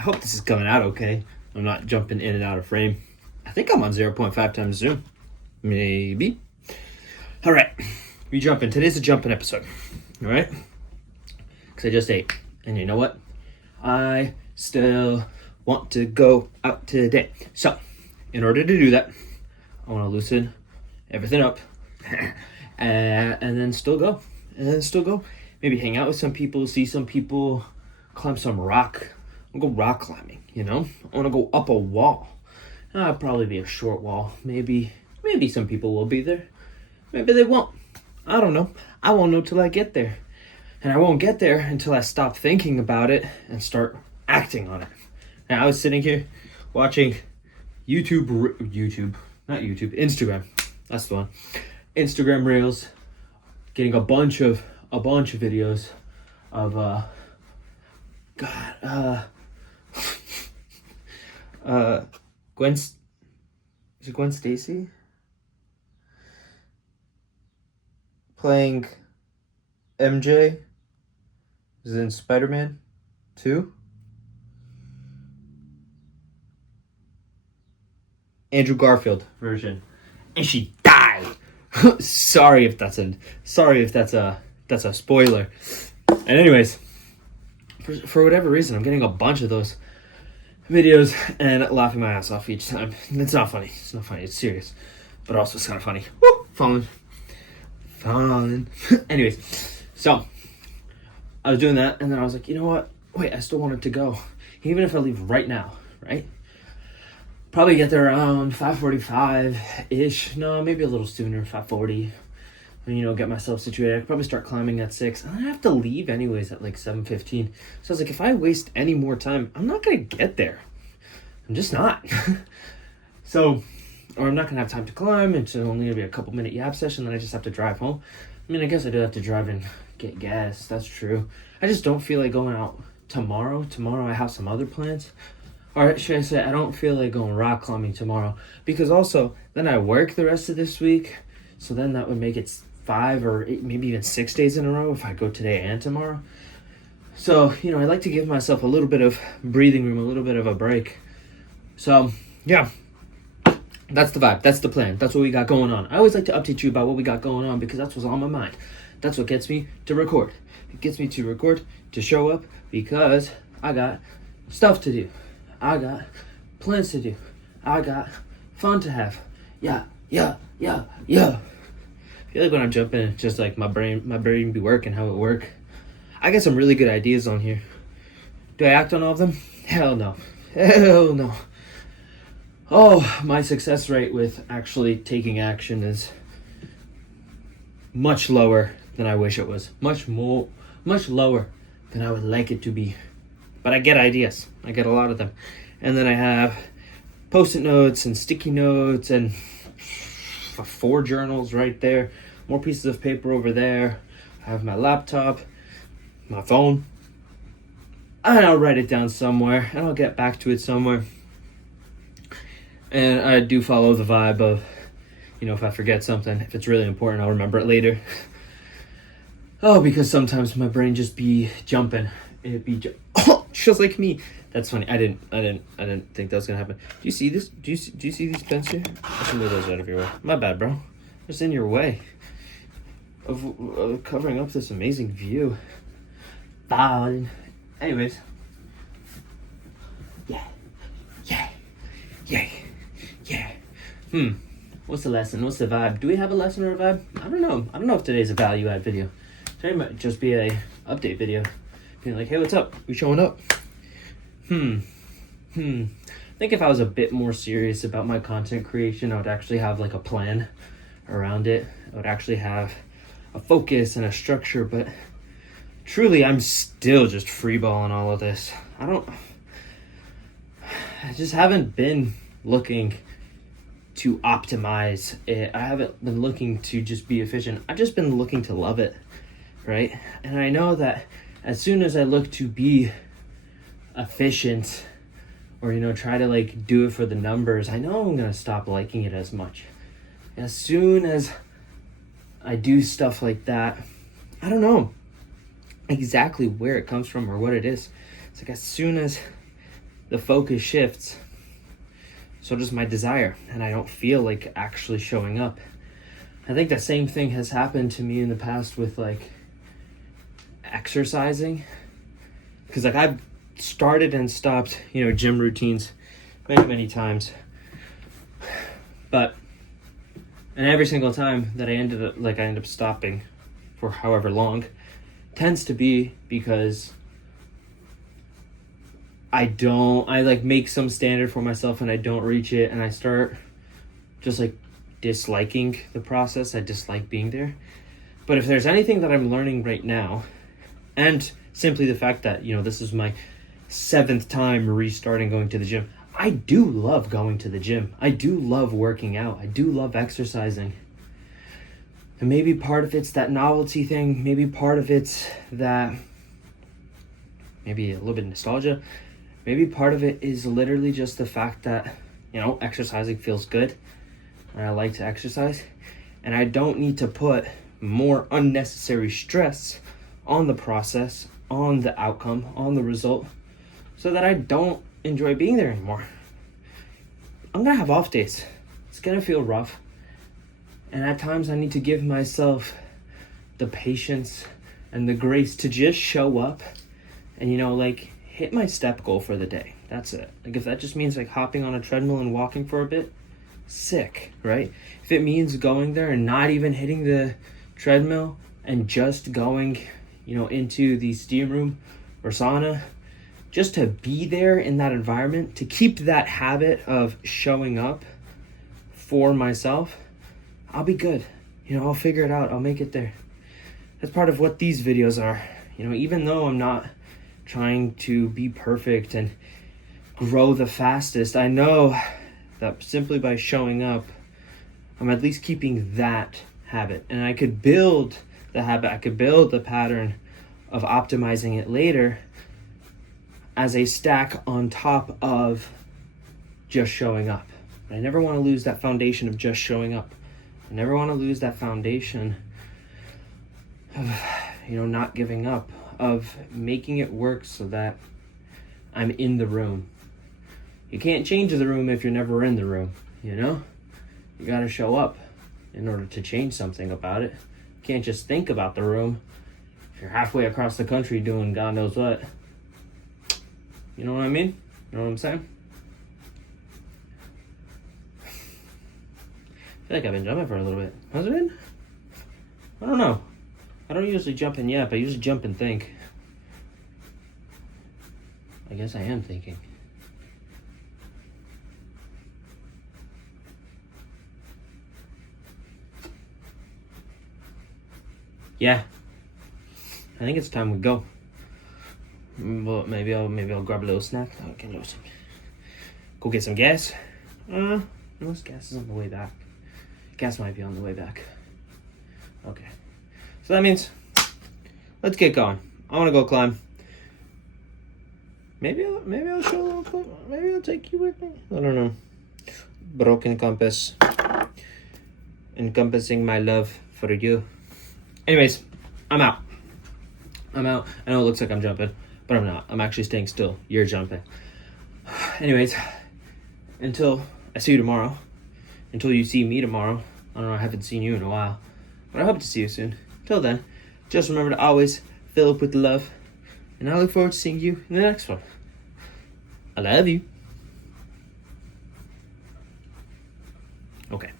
I hope this is coming out okay. I'm not jumping in and out of frame. I think I'm on 0.5 times zoom. Maybe. All right, we jumping. Today's a jumping episode. All right? Because I just ate. And you know what? I still want to go out today. So, in order to do that, I want to loosen everything up and then still go. Maybe hang out with some people, see some people, climb some rock. I'll go rock climbing, you know? I want to go up a wall. It'll probably be a short wall. Maybe some people will be there. Maybe they won't. I don't know. I won't know till I get there. And I won't get there until I stop thinking about it and start acting on it. Now, I was sitting here watching Instagram. That's the one. Instagram Reels. Getting a bunch of videos of Gwen. Is it Gwen Stacy? Playing MJ. Is in Spider-Man 2. Andrew Garfield version. And she died. Sorry if that's a spoiler. And anyways, for whatever reason, I'm getting a bunch of those videos and laughing my ass off each time. It's not funny. It's serious. But also it's kind of funny. Woo! Falling. Anyways, so I was doing that, and then I was like, you know what? Wait, I still wanted to go. Even if I leave right now, right? Probably get there around 5:45-ish. No, maybe a little sooner, 5:40. And, get myself situated. I could probably start climbing at 6. And I have to leave anyways at like 7:15. So I was like, if I waste any more time, I'm not going to get there. I'm just not. Or I'm not going to have time to climb. It's only going to be a couple minute yap session. Then I just have to drive home. I mean, I guess I do have to drive and get gas. That's true. I just don't feel like going out tomorrow. Tomorrow I have some other plans. Or should I say, I don't feel like going rock climbing tomorrow. Because also, then I work the rest of this week. So then that would make it 5 or 8, maybe even 6 days in a row if I go today and tomorrow. So, I like to give myself a little bit of breathing room, a little bit of a break. So, yeah. That's the vibe. That's the plan. That's what we got going on. I always like to update you about what we got going on because that's what's on my mind. That's what gets me to record. It gets me to record, to show up, because I got stuff to do. I got plans to do. I got fun to have. Yeah. I feel like when I'm jumping, it's just like my brain be working how it work. I got some really good ideas on here. Do I act on all of them? Hell no. Oh, my success rate with actually taking action is much lower than I wish it was. Much lower than I would like it to be. But I get ideas. I get a lot of them. And then I have Post-it notes and sticky notes and 4 journals right there. More pieces of paper over there. I have my laptop, my phone. And I'll write it down somewhere. And I'll get back to it somewhere. And I do follow the vibe of, if I forget something, if it's really important, I'll remember it later. Because sometimes my brain just be jumping. It'd be just like me. That's funny. I didn't think that was gonna happen. Do you see this? Do you see these pens here? I should move those out of your way. My bad, bro. Just in your way of covering up this amazing view. Anyways. Yeah. What's the lesson? What's the vibe? Do we have a lesson or a vibe? I don't know if today's a value add video. Today might just be a update video. Being like, hey, what's up? You showing up? I think if I was a bit more serious about my content creation, I would actually have like a plan around it. I would actually have a focus and a structure, but truly I'm still just freeballing all of this. I just haven't been looking to optimize it. I haven't been looking to just be efficient. I've just been looking to love it, right? And I know that as soon as I look to be efficient or, try to like do it for the numbers, I know I'm going to stop liking it as much. As soon as I do stuff like that, I don't know exactly where it comes from or what it is. It's like as soon as the focus shifts, so does my desire, and I don't feel like actually showing up. I think the same thing has happened to me in the past with like exercising, because like I've started and stopped, gym routines many times, and every single time that I end up stopping for however long tends to be because I make some standard for myself and I don't reach it, and I start just like disliking the process. I dislike being there. But if there's anything that I'm learning right now, and simply the fact that, this is my 7th time restarting going to the gym, I do love going to the gym. I do love working out. I do love exercising. And maybe part of it's that novelty thing. Maybe part of it's that, maybe a little bit of nostalgia. Maybe part of it is literally just the fact that, exercising feels good. And I like to exercise. And I don't need to put more unnecessary stress on the process, on the outcome, on the result, so that I don't enjoy being there anymore. I'm gonna have off days. It's gonna feel rough. And at times I need to give myself the patience and the grace to just show up and, hit my step goal for the day. That's it. Like if that just means like hopping on a treadmill and walking for a bit, sick, right? If it means going there and not even hitting the treadmill and just going, into the steam room or sauna, just to be there in that environment, to keep that habit of showing up for myself, I'll be good. I'll figure it out. I'll make it there. That's part of what these videos are. Even though I'm not trying to be perfect and grow the fastest, I know that simply by showing up, I'm at least keeping that habit. And I could build the habit. I could build the pattern of optimizing it later as a stack on top of just showing up. But I never want to lose that foundation of just showing up. I never want to lose that foundation of, not giving up, of making it work so that I'm in the room. You can't change the room if you're never in the room, You got to show up in order to change something about it. You can't just think about the room if you're halfway across the country doing God knows what. You know what I mean? You know what I'm saying? I feel like I've been jumping for a little bit. Has it been? I don't know. I don't usually jump and yap. I usually jump and think. I guess I am thinking. Yeah. I think it's time we go. Well, maybe I'll grab a little snack. Go get some gas. Unless gas is on the way back. Gas might be on the way back. Okay. So that means let's get going. I want to go climb. Maybe I'll show a little clip. Maybe I'll take you with me. I don't know. Broken compass. Encompassing my love for you. Anyways, I'm out. I know it looks like I'm jumping, but I'm not. I'm actually staying still. You're jumping. Anyways, until I see you tomorrow, until you see me tomorrow, I don't know, I haven't seen you in a while, but I hope to see you soon. Till then, just remember to always fill up with love, and I look forward to seeing you in the next one. I love you. Okay.